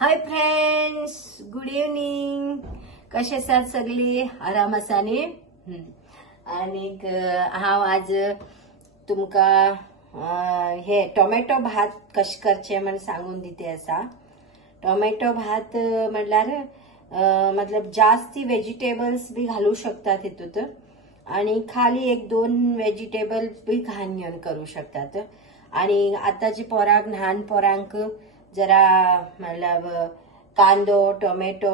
Hi friends, good evening. कशे आसात सगळी? आराम आसानी? आणि हांव आज तुमका हे टोमॅटो भात कशे करचे म्हण सांगून दिते आसा. टोमॅटो भात म्हणल्यार मतलब जास्ती व्हेजिटेबल्स बी घालू शकतात हितूत आणि खाली एक दोन व्हेजिटेबल बी घालून घेऊन करू शकतात. आणि आताची पोरांक ल्हान पोरांक जरा मतलब कांदो टोमॅटो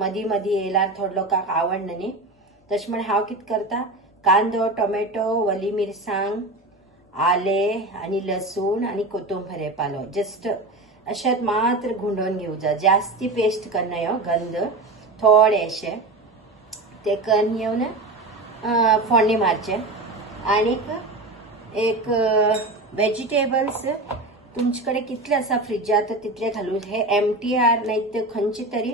मदी मदी येयल्यार थोडे लोकांक आवडना न्ही. तशें म्हण हांव कितें करता, कांदो टोमॅटो वली मिरसांग आले आणि लसूण आणि कोथंबीर पालो जस्ट अशें मात्र गुंडोवन घेवचा. जास्ती पेस्ट करना ह्यो गंध थोडेशे ते करून घेवन फोडणी मारचे. आणि एक व्हेजिटेबल्स तुमचे कितले आसा फ्रिजात तितले घालून हे MTR नाही तर खंयची तरी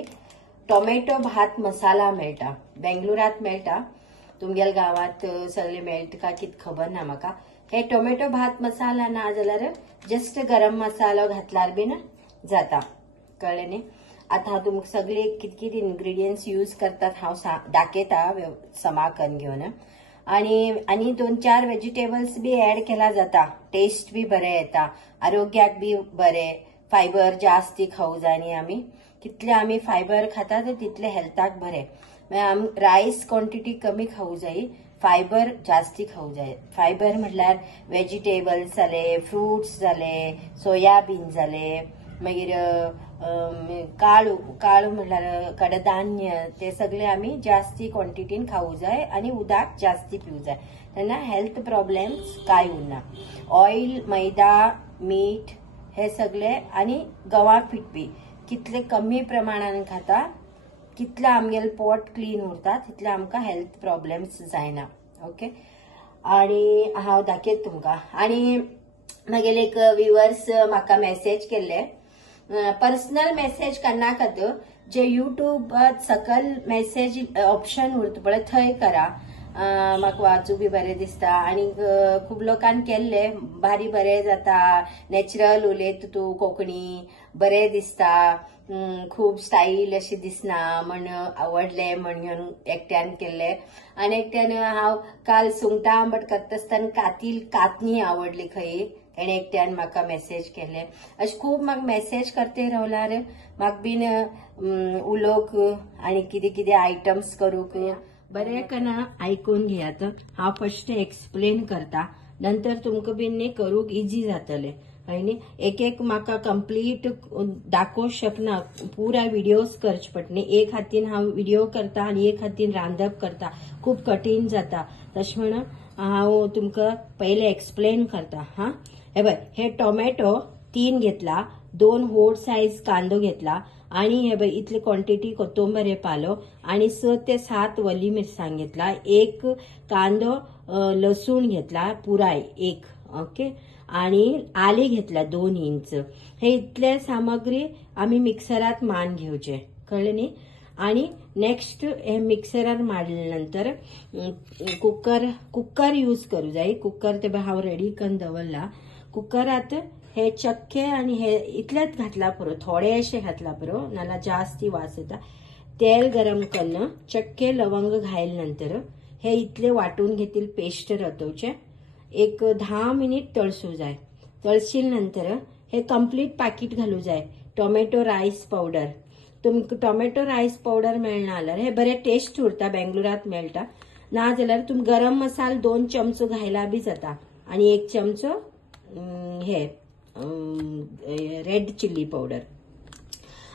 टोमॅटो भात मसाला मेळटा, बेंगलुरात मेळटा. तुमगेल गावात सगळे मेळटा का कित खबर ना म्हाका. हे टोमॅटो भात मसाला ना जाल्यार जस्ट गरम मसालो घातल्यार बीन जाता. कळ्ळें न्ही. आता हांव तुमकां सगळे कित कित इन्ग्रेडियंट्स यूज करतात हांव दाखयता समाकन घेवन. आणि 2-4 व्हेजिटेबल्स बी ऍड केला जाता. टेस्ट बी बरे येता, आरोग्याक बी बरे. फायबर जास्ती खाऊ जाय न्ही आमी. कितले आमी फायबर खाता तितले हेल्थाक बरे. रायस क्वांटिटी कमी खाऊ जाय, फायबर जास्ती खाऊ जाय. फायबर म्हटल्यार व्हेजिटेबल्स जाले, फ्रुट्स जाले, सोयाबीन जाले, मागीर काळू म्हटल्यार कडधान्य ते सगळे आमी जास्ती क्वांटिटीन खाऊ जाय आणि उदक जास्ती पिऊ जाय. तेन्ना हेल्थ प्रॉब्लेम्स काय उरना. ऑइल मैदा मीठ हे सगळे आणि गव्हा पीठ बी कितले कमी प्रमाणान खाता कितले आमगेल पोट क्लीन उरता तितले आमकां हेल्थ प्रॉब्लेम्स जायना. ओके. आणि हांव दाखयत तुमकां. आणि मागेले एक व्ह्युअर्स म्हाका मेसेज केल्ले, पर्सनल मेसेज करनाकात, जे युट्यूबात सकल मेसेज ऑप्शन उरता पळय थंय करा. म्हाका वाचू बी बरें दिसता. आणि खूब लोकांनी केल्ले भारी बरें जाता, नॅचरल उलयता तूं कोंकणी बरें दिसता, खूब स्टाईल अशी दिसना म्हण आवडले म्हण घेवन एकट्यान केल्ले. आनी एकट्यान हांव काल सुंगटां आंबट करता आसतना कातनी आवडली खंय ताणे एकट्यान म्हाका मेसेज केले. अशें खूब म्हाका मेसेज करते रावल्यार म्हाका बीन उलोवंक आनी कितें कितें आयटम्स करूंक बरें कना आयकून घेयात. हांव फर्स्ट एक्सप्लेन करता, नंतर तुमकां बीन न्ही करूंक इजी जातले. न्ही एक म्हाका कंप्लीट दाखोवंक शकना, पुरा व्हिडिओज करचे पडटा. एक हातीन हांव व्हिडिओ करता आणि एक हातीन रांदप करता, खूब कठीण जाता. तशें म्हण हांव तुमकां पहिले एक्सप्लेन करता. हा हे बघ, हे टोमॅटो 3 घेतला, 2 व्हड साईज कांदो घेतला आणि हे बघ इतली क्वांटिटी कोथंबीर पालो आणि 6 ते 7 वली मिरसांग घेतला, 1 कांदो लसूण घेतला पुराय 1. ओके. आणि आले घेतला 2 इंच. हे इतले सामग्री आम्ही मिक्सरात मान घेवचे. कळले न्ही. आणि नेक्स्ट हे मिक्सरार मारल्यानंतर कुकर यूज करू जाय. कुकर ते हांव रेडी करून दवरला. कुकरात हे चक्के आणि हे इतलेच घातला पुरो, थोडेशे घातला पुरो, नाला जास्ती वास येता. तेल गरम करून चक्के लवंग घायल्यानंतर हे इतले वाटून घेतील पेस्ट रतवचे. एक 10 मिनिट तळसू जाय. तळशील नंतर हे कंप्लीट पॅकेट घालू जाय. टोमॅटो राईस पावडर, तुमकां टोमॅटो राईस पावडर मेळना जाल्यार हे बरे टेस्ट उरता, बेंगलुरात मेळटा. ना जाल्यार तुम गरम मसाला 2 चमचो घायला बी जाता आणि 1 चमचो हे रेड चिल्ली पावडर.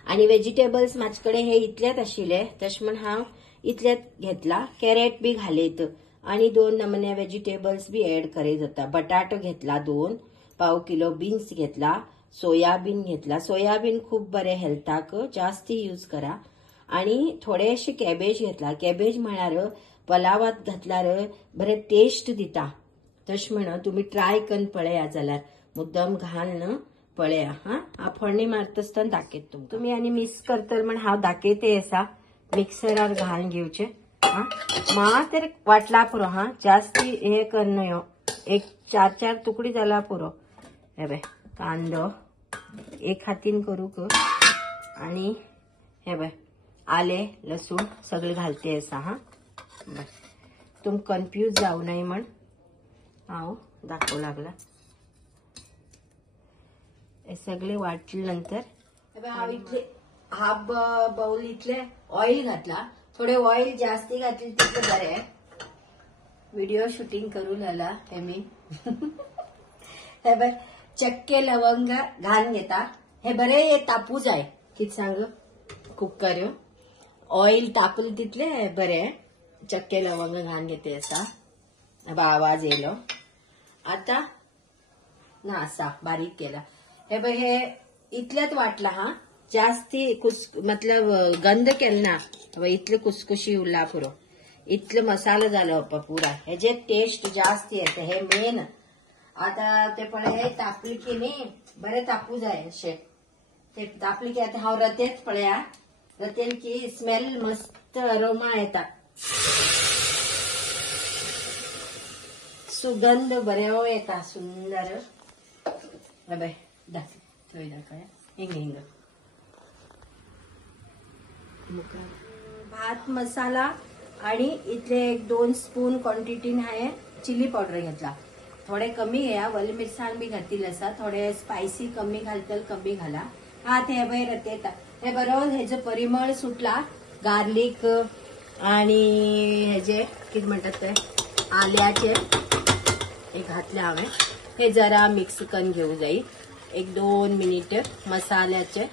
आणि व्हेजिटेबल्स माझ्याकडे हे इतलेच आशिल्ले, तशें म्हण हांव इतलेच घेतला. कॅरेट बी घालयत आणि 2 नमुने व्हेजिटेबल्स बी ऍड करे जाता. बटाटो घेतला 2 पाव किलो, बीन्स घेतला, सोयाबीन घेतला. सोयाबीन खूप बरे हेल्थाक, जास्ती यूज करा. आणि थोडेशे कॅबेज घेतला. कॅबेज म्हळ्यार पलावात घातल्यार बरे टेस्ट दिता. तशें म्हण तुम्ही ट्राय करून पळया जाल्यार मुद्दम घालून पळया. हा फोडणी मारता आसतना दाखयत तुमकां. तुम्ही आणि मिक्स करता म्हण हांव दाखयते आसा. मिक्सरार घालून घेवचे. मात्र वाटला पुरो. जास्ती हे करना. एक 4-4 तुकडी जाला पुरो. हे बघ कांदो एक हातीन करूक आणि हे बाय आले लसूण सगळे घालते असा हा बस तुम कन्फ्यूज जाऊ नये म्हण आहो दाखवू लागला हे सगळे वाटल्यानंतर हा इथले हाफ बाउल इथले ऑइल घातला थोडे ऑइल जास्ती घातले तिथे बरे व्हिडिओ शूटिंग करू लागला हे मी हे बाय चक्के लवंग घालून घेता हे बरे हे तापू जाय किती सांग कुकर ऑइल तापल तिथले बरे चक्के लवंग घालून घेते असा आवाज येलो आता ना असा बारीक केला हे बघ हे इतल्यात वाटला हा जास्ती मतलब गंद केलं ना इतले कुसकुशी उरला पुरो इतलं मसाला झालं अप्पा पुरा ह्याचे टेस्ट जास्त येते हे मेन आता ते पण हे तापली की नाही बरे तापू जाय असे ते तापली की आता हांव रतेत पळया रतेल की स्मेल मस्त अरोमा येता सुगंध बऱ्या येता सुंदर बाय थोडी दाखवा हिंग हिंग भात मसाला आणि इथले 1-2 स्पून क्वांटिटीन आहे चिली पावडर घेतला थोडे कमी घ्या वली मिरसांग बी घातील असा थोडे स्पायसी कमी घालतल कमी घाला हा ते बाहेर येता हे बरोबर ह्याचं परिमळ सुटला गार्लिक आणि ह्याचे किती म्हणतात ते आल्याचे हे घातले हांवें हे जरा मिक्स करून घेऊ जाईल 1-2 मिनिट मसाल्याचे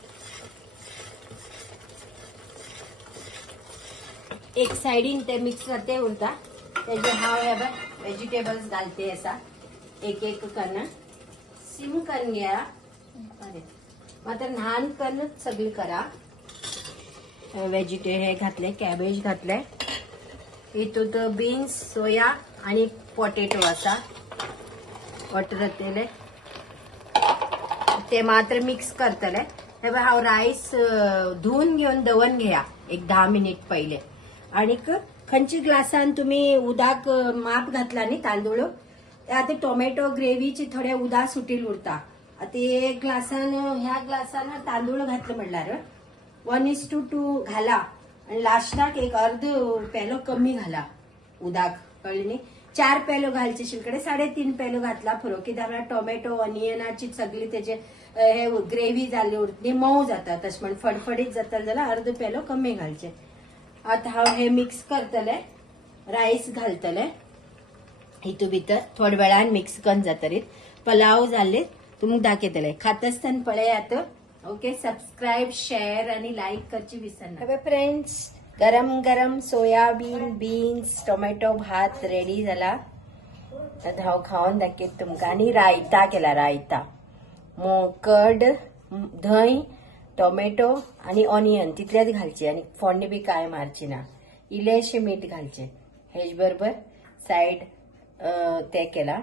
एक साइडीन ते मिक्स करते उरता त्याचे हांव हे बघ व्हेजिटेबल्स घालते असा एक एक कन सिम करून घ्या अरे मात्र ल्हान कनच सगळी करा हे घातले कॅबेज घातले हितूत बीन्स सोया आणि पोटॅटो असा वाटरतेले ते मात्र मिक्स करतले हे बघ हांव राईस धुवून घेऊन दवन घ्या एक 10 मिनिट पहिले आणि खंयची ग्लासान तुम्ही उदक माप घातला न्ही तांदूळ आता टोमॅटो ग्रेव्हीची थोडे उदक सुटील उरता आता एक ग्लासान ह्या ग्लासान तांदूळ घातलं म्हणल्यार 1:2 घाला आणि लास्टाक एक अर्ध पेलो कमी घाला उदक कळ्ळें न्ही 4 पेलो घालचे शिलकडे 3.5 पेलो घातला पुरो कित्याक म्हळ्यार टोमॅटो ऑनियनाची सगळी त्याचे हे ग्रेव्ही जाली उरतली मऊ जाता तशें म्हण फडफडीत जाता जाल्यार अर्ध पेलो कमी घालचे आता हांव हे मिक्स करतले राईस घालतले हितू भितर थोड्या वेळान मिक्स करून जातरीत पलाव जाले तुमकां दाखयतले खात आसतना पळयात ओके सबस्क्राईब शेअर आणि लाईक करची विसरना फ्रेंड्स गरम गरम सोयाबीन बीन्स टोमॅटो भात रेडी झाला आता हांव खावन दाखयत तुमकां आणि रायता केला रायता कड दही टोमॅटो आणि ऑनियन तितल्याच घालचे आणि फोडणी बी काय मारची ना इलेशे मीठ घालचे हेच बरोबर साइड ते केला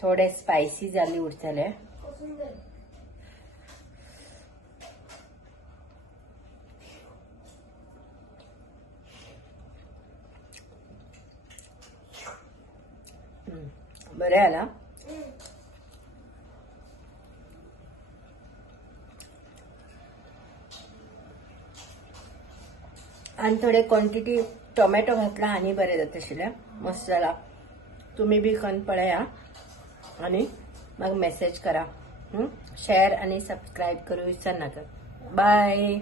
थोडे स्पायसी जाली उरतले बरे आला आणि थोडे क्वांटिटी टोमॅटो घातला आणि बरे जात आशिल्ले मस्त जाला तुम्ही बी करून पळया आणि मग मेसेज करा शेअर आणि सबस्क्राईब करू विसरू नका बाय